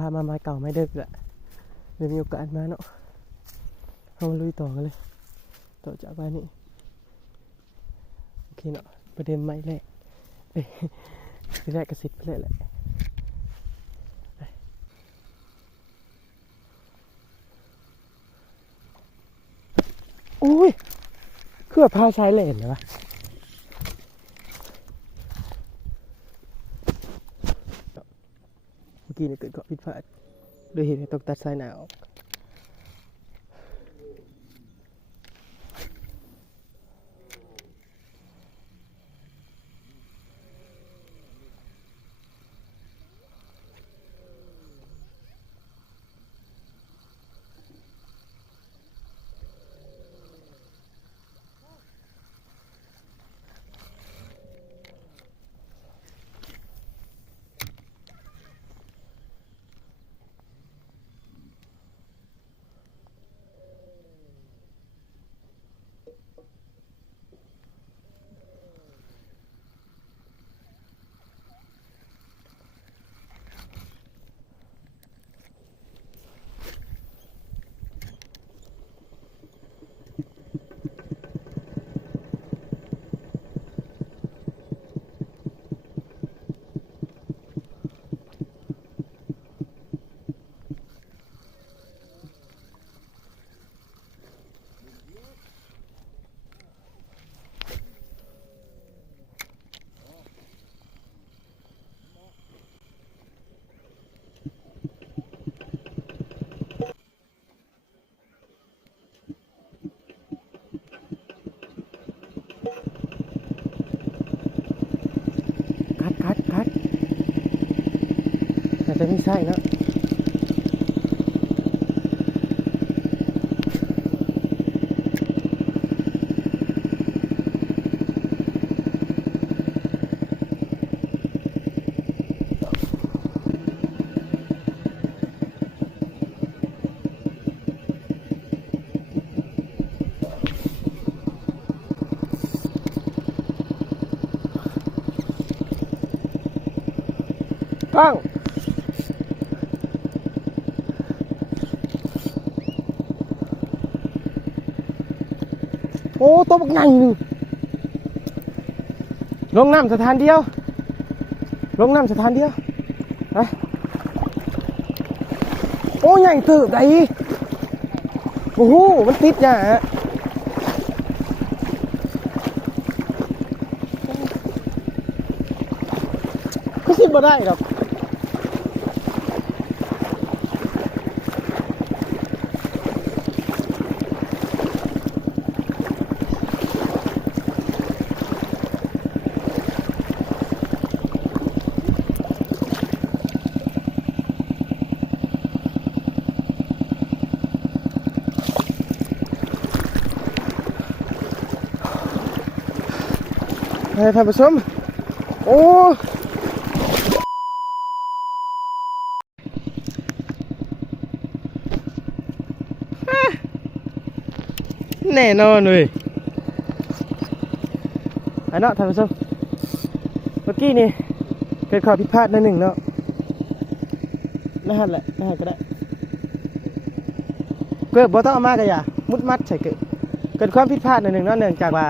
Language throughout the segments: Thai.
พามาไม้เก่าไม้เดิมแหละเลยมีโอกาสมาเนาะเอามาลุยต่อกันเลย ต่อจากบ้านนี้โอเคเนาะประเด็นไม้แรกเอ้ยที่แรกกระสิบไปเลยแหละไปโอ้ย คือแบบพาชายเลนเหรอวะ เมื่อ กี้เนี่ยเกิดข้อผิดพลาดโดยเหตุให้ต้องตัดสายหนาว คัดคัดคัดแต่ จะไม่ใช่เนอะกล้อง โอ้ตัวบักใหญ่หนึ่งลงน้ำสถานเดียว ลงน้ำสถานเดียวไปโอ้ใหญ่เติบใดโอ้โหมันติดเนี่ยฮะก็สิบ่ได้หรอ ให้ท่านผู้ชมโอ้แน่นอนเลยอันเนาะท่านผู้ชมเมื่อกี้นี่เกิดข้อผิดพลาดนิดหนึ่งเนาะนะฮะแหละนะฮะก็ได้เกิดบ่ต้องเอามากกะอย่ามุดมัดใส่เกิดเกิดความผิดพลาดนิดหนึ่งเนาะเนื่องจากว่า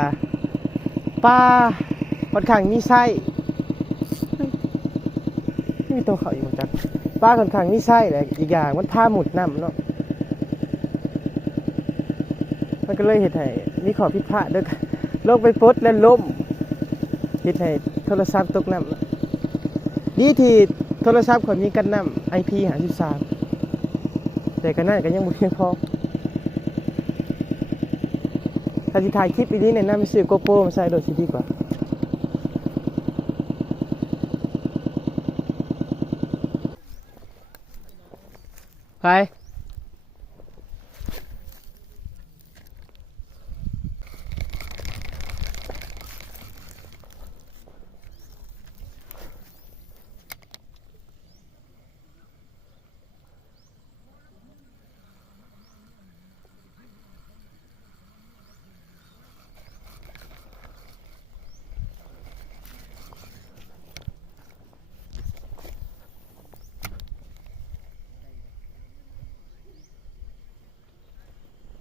ปลา ค่อนข้างมีไส้มีตัวเขาอยู่เหมือนกันปลาค่อนข้างมีไส้แหละอีกอย่างมันท่าหมุดน้ำเนาะมันก็เลยเห็นให้มีขอผิดพลาดด้วยกันลงไปปลดแล้วล้มเห็นให้โทรศัพท์ตกน้ำดีที่โทรศัพท์คนมีกันน้ำ IP หาสิบสามแต่ก็น่าก็ยังบ่เพียงพอถ้าที่ถ่ายคลิปอีนี้เนี่ยน่าไปซื้อโกโปรมาใส่โดดสิดีกว่า ไ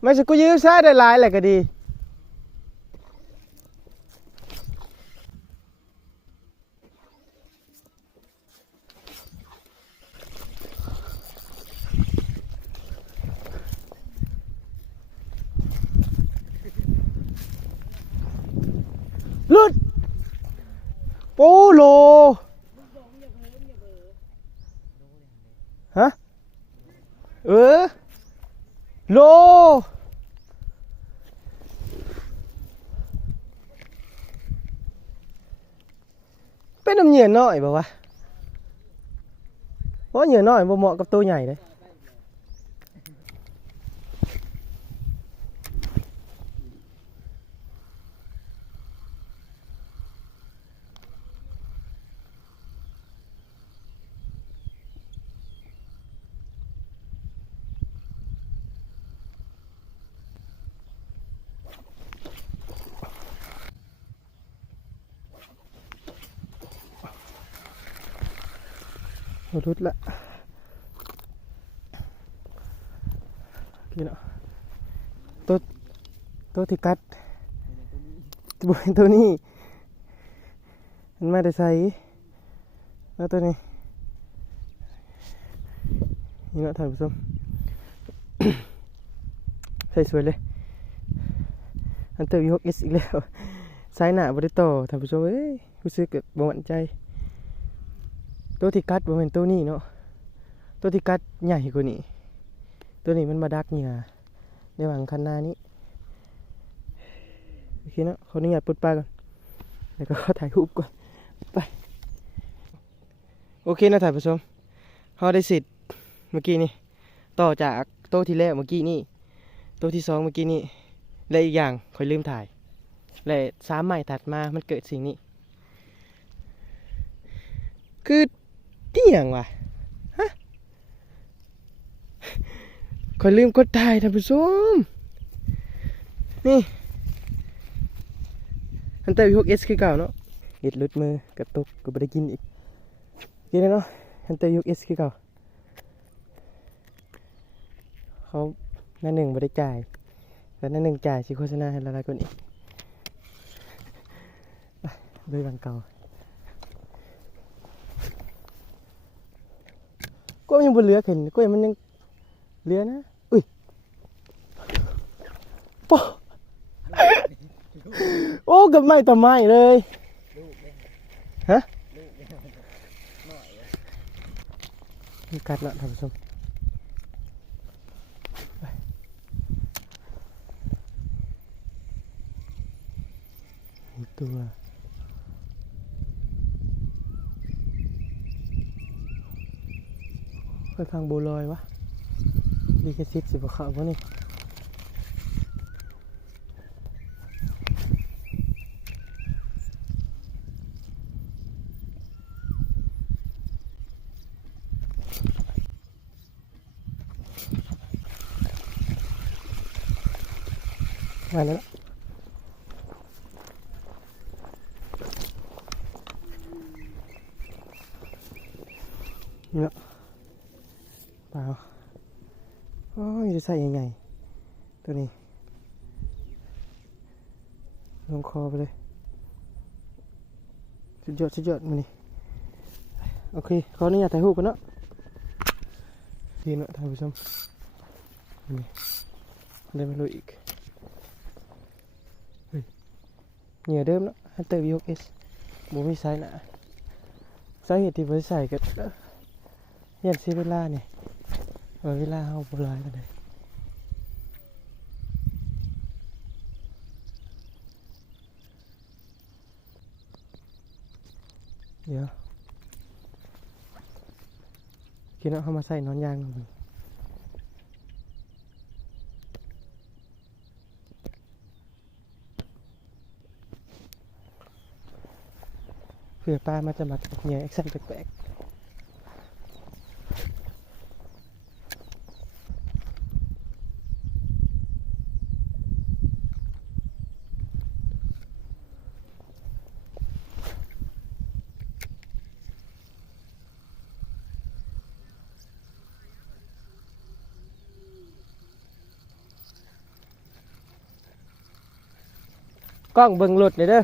ไม่ใช่กูยืมซะได้หลายแหละก็ดีลุดปูโลฮะเออ โลเป็นน้ำเหยื่อน้อยบอกว่าเพราะเหยื่อน้อยบ่เหมาะกับตัวใหญ่เลย รุดละกี่เนาะตัวตัวที่กัดบนตัวนี้มันมาได้ใส่แล้วตัวนี้นี่เนาะท่านผู้ชมใส่สวยเลยอันเตอร์วีฮกเอสอีกแล้วสายหน้าบริโตท่านผู้ชมเอ้ยรู้สึกแบบบ่มั่นใจ ตัวที่กัดบ่แม่นตัวนี้เนาะตัวที่กัดใหญ่กว่านี้ตัวนี้มันมาดักเหงื่อในหวังคันหน้านี้โอเคเนาะขออนุญาตปลดปลาก่อนแล้วก็ขอถ่ายรูปก่อนไปโอเคนะท่านผู้ชมเขาได้สิทธิ์เมื่อกี้นี่ต่อจากโต๊ะที่แรกเมื่อกี้นี่โต๊ะที่สองเมื่อกี้นี่และอีกอย่างคอยลืมถ่ายและสามใหม่ถัดมามันเกิดสิ่งนี้คือ ที่อย่างวะฮะคอยลืมกดถ่ายท่านผู้ชมนี่อันเตอร์วิหกเอสคือเก่าเนาะเด็ดลุดมือกระตุกก็ไม่ได้กินอีกกินแล้วเนาะอันเตอร์วิหกเอสคือเก่าเขาหน้าหนึ่งไม่ได้จ่ายแต่หน้าหนึ่งจ่ายสิโฆษณาให้ละลายกว่านี้ไปด้วยบางเก่า ก็ยังบนเรือเห็นก็ยังมันยังเรือนะ อุ้ยโปโอ้กับไม้ต่อไม้เลยฮะมีกัดละท่านผู้ชมตัว ไปทางบวลอยวะดีแค่ซิดสิบกว่าเขาวะนี่มาแล้วนี่ละ เปล่า โอ้ยจะใส่ยังไงตัวนี้ ลงคอไปเลย สุดยอดสุดยอดมานี่โอเคขออนุญาตถ่ายรูปกันเนาะดีเนาะท่านผู้ชมนี่ได้มาลุยอีกเหงื่อเดิมเนาะฮันเตอร์วีฮกเอสบูมีไซส์นะสาเหตุที่บริใส่ก็ยันเสียเวลาเนี่ย เวลาเอาโบราณกันเลยเดี๋ยวคิดว่าเขามาใส่นอนยางมาเบิ่งเผื่อปลามาจะมาเนียแอคเซนแปลกๆ ล้องเบิ่งรถเลยเด้อ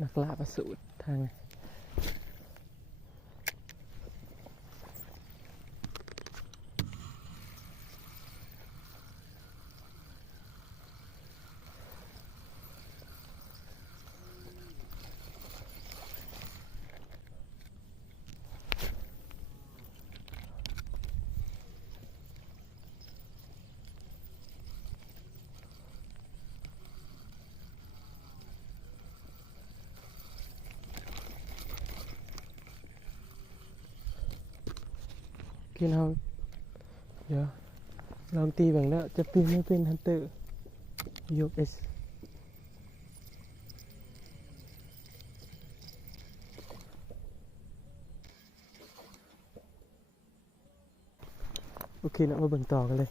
นักล่าประสูตรทาง กินเอาเดี๋ยวลองตีแบ่งแล้วจะปีนไม่เป็นฮันเตอร์ยกเอสโอเคนะมาเบิ่งต่อกันเลย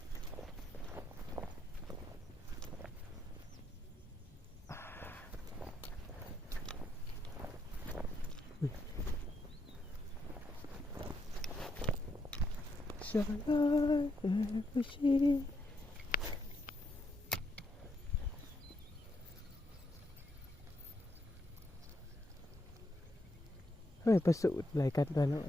your life every sheep. เฮ้ย ประสูตรอะไรกันตอนนั้น